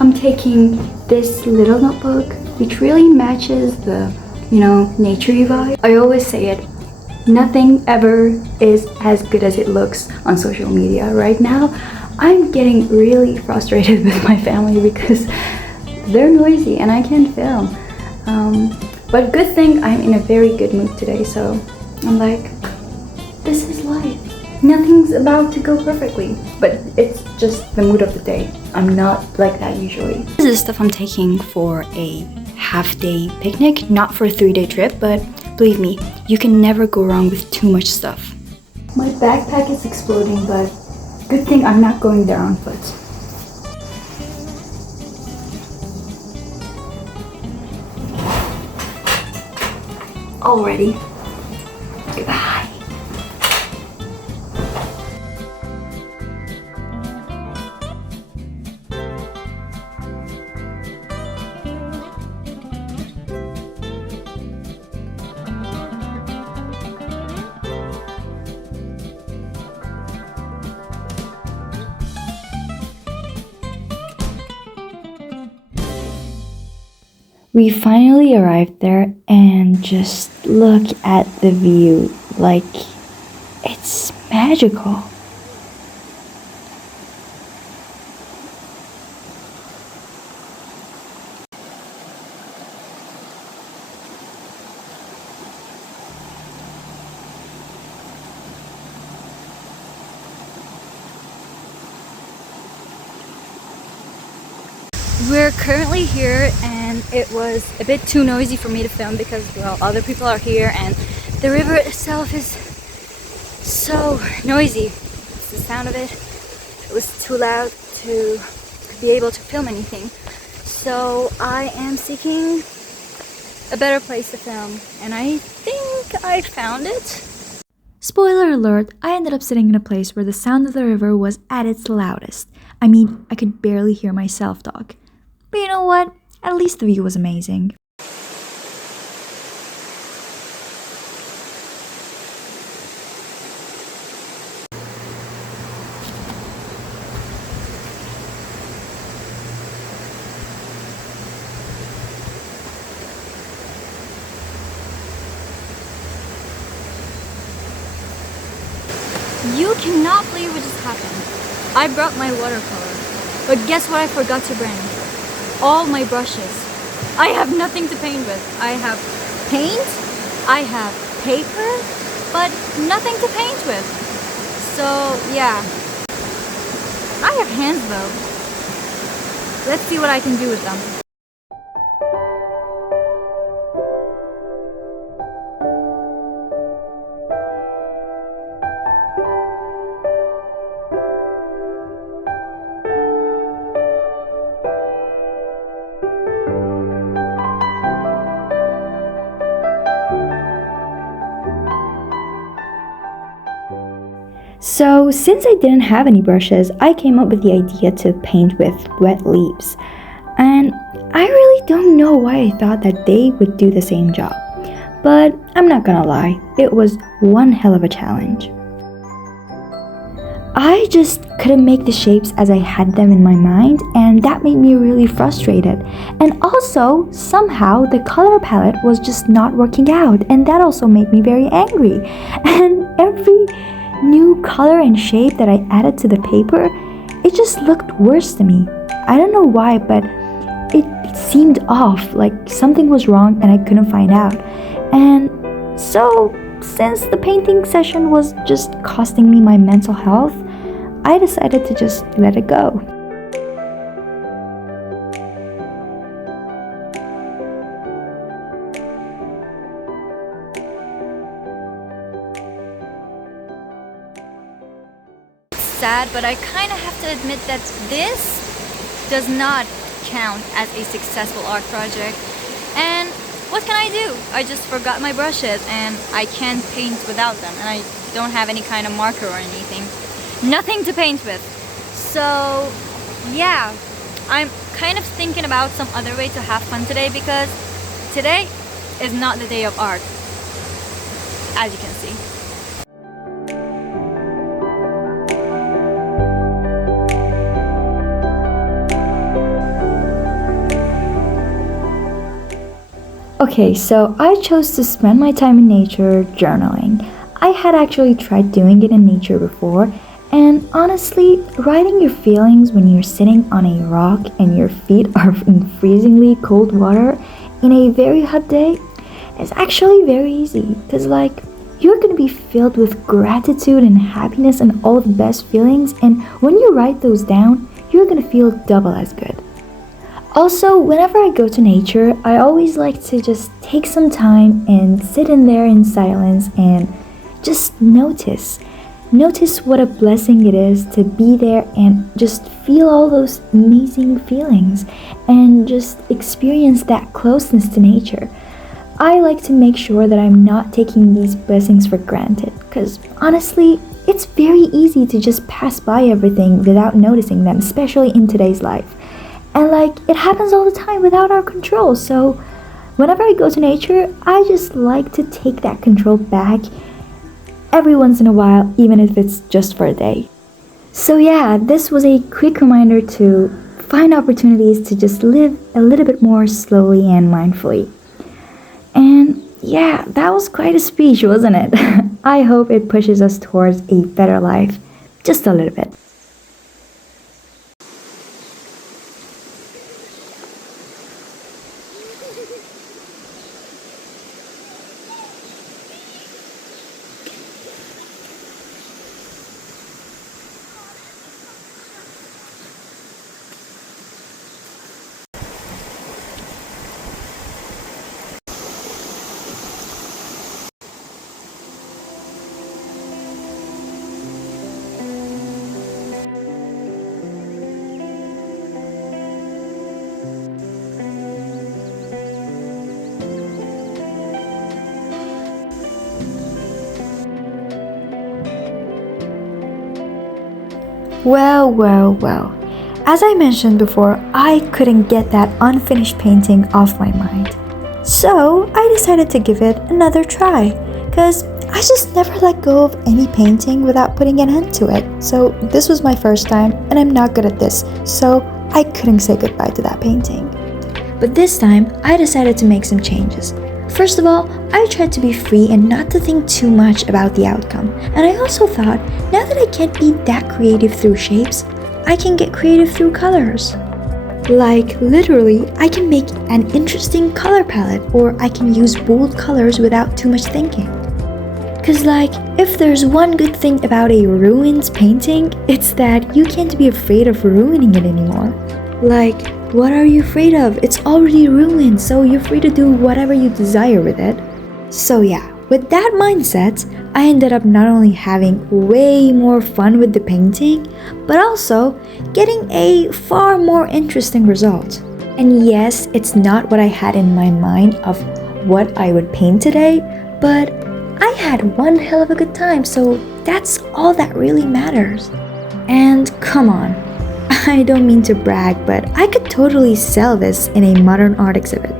I'm taking this little notebook, which really matches the, naturey vibe. I always say it, nothing ever is as good as it looks on social media. Right now, I'm getting really frustrated with my family because they're noisy and I can't film. But good thing I'm in a very good mood today, so I'm like, this is life. Nothing's about to go perfectly, but it's just the mood of the day. I'm not like that usually. This is stuff I'm taking for a half-day picnic, not for a 3-day trip, but believe me, you can never go wrong with too much stuff. My backpack is exploding, but good thing I'm not going there on foot. Already. Goodbye. We finally arrived there and just look at the view, like it's magical. We're currently here and it was a bit too noisy for me to film because, well, other people are here and the river itself is so noisy. It's the sound of it. It was too loud to be able to film anything. So I am seeking a better place to film and I think I found it. Spoiler alert, I ended up sitting in a place where the sound of the river was at its loudest. I mean, I could barely hear myself talk. But you know what? At least the view was amazing. You cannot believe what just happened. I brought my watercolor, but guess what I forgot to bring? All my brushes. I have nothing to paint with. I have paint, I have paper, but nothing to paint with. So yeah, I have hands though. Let's see what I can do with them. So, since I didn't have any brushes, I came up with the idea to paint with wet leaves. And I really don't know why I thought that they would do the same job. But I'm not gonna lie, it was one hell of a challenge. I just couldn't make the shapes as I had them in my mind, and that made me really frustrated. And also, somehow the color palette was just not working out, and that also made me very angry. And every new color and shape that I added to the paper, it just looked worse to me. I don't know why, but it seemed off, like something was wrong and I couldn't find out. And so, since the painting session was just costing me my mental health, I decided to just let it go. Sad, but I kind of have to admit that this does not count as a successful art project. And what can I do? I just forgot my brushes and I can't paint without them, and I don't have any kind of marker or anything. Nothing to paint with. So yeah, I'm kind of thinking about some other way to have fun today, because today is not the day of art, as you can see. Okay, so I chose to spend my time in nature journaling. I had actually tried doing it in nature before, and honestly, writing your feelings when you're sitting on a rock and your feet are in freezingly cold water in a very hot day is actually very easy because, like, you're gonna be filled with gratitude and happiness and all the best feelings, and when you write those down, you're gonna feel double as good. Also, whenever I go to nature, I always like to just take some time and sit in there in silence and just notice. Notice what a blessing it is to be there and just feel all those amazing feelings and just experience that closeness to nature. I like to make sure that I'm not taking these blessings for granted because honestly, it's very easy to just pass by everything without noticing them, especially in today's life. And like, it happens all the time without our control. So whenever I go to nature, I just like to take that control back every once in a while, even if it's just for a day. So yeah, this was a quick reminder to find opportunities to just live a little bit more slowly and mindfully. And yeah, that was quite a speech, wasn't it? I hope it pushes us towards a better life, just a little bit. Well. As I mentioned before, I couldn't get that unfinished painting off my mind. So I decided to give it another try, because I just never let go of any painting without putting an end to it. So this was my first time, and I'm not good at this, so I couldn't say goodbye to that painting. But this time, I decided to make some changes. First of all, I tried to be free and not to think too much about the outcome. And I also thought, now that I can't be that creative through shapes, I can get creative through colors. Like, literally, I can make an interesting color palette, or I can use bold colors without too much thinking. Cause like, if there's one good thing about a ruins painting, it's that you can't be afraid of ruining it anymore. Like, what are you afraid of? It's already ruined, so you're free to do whatever you desire with it. So yeah, with that mindset, I ended up not only having way more fun with the painting, but also getting a far more interesting result. And yes, it's not what I had in my mind of what I would paint today, but I had one hell of a good time, so that's all that really matters. And come on, I don't mean to brag, but I could totally sell this in a modern art exhibit.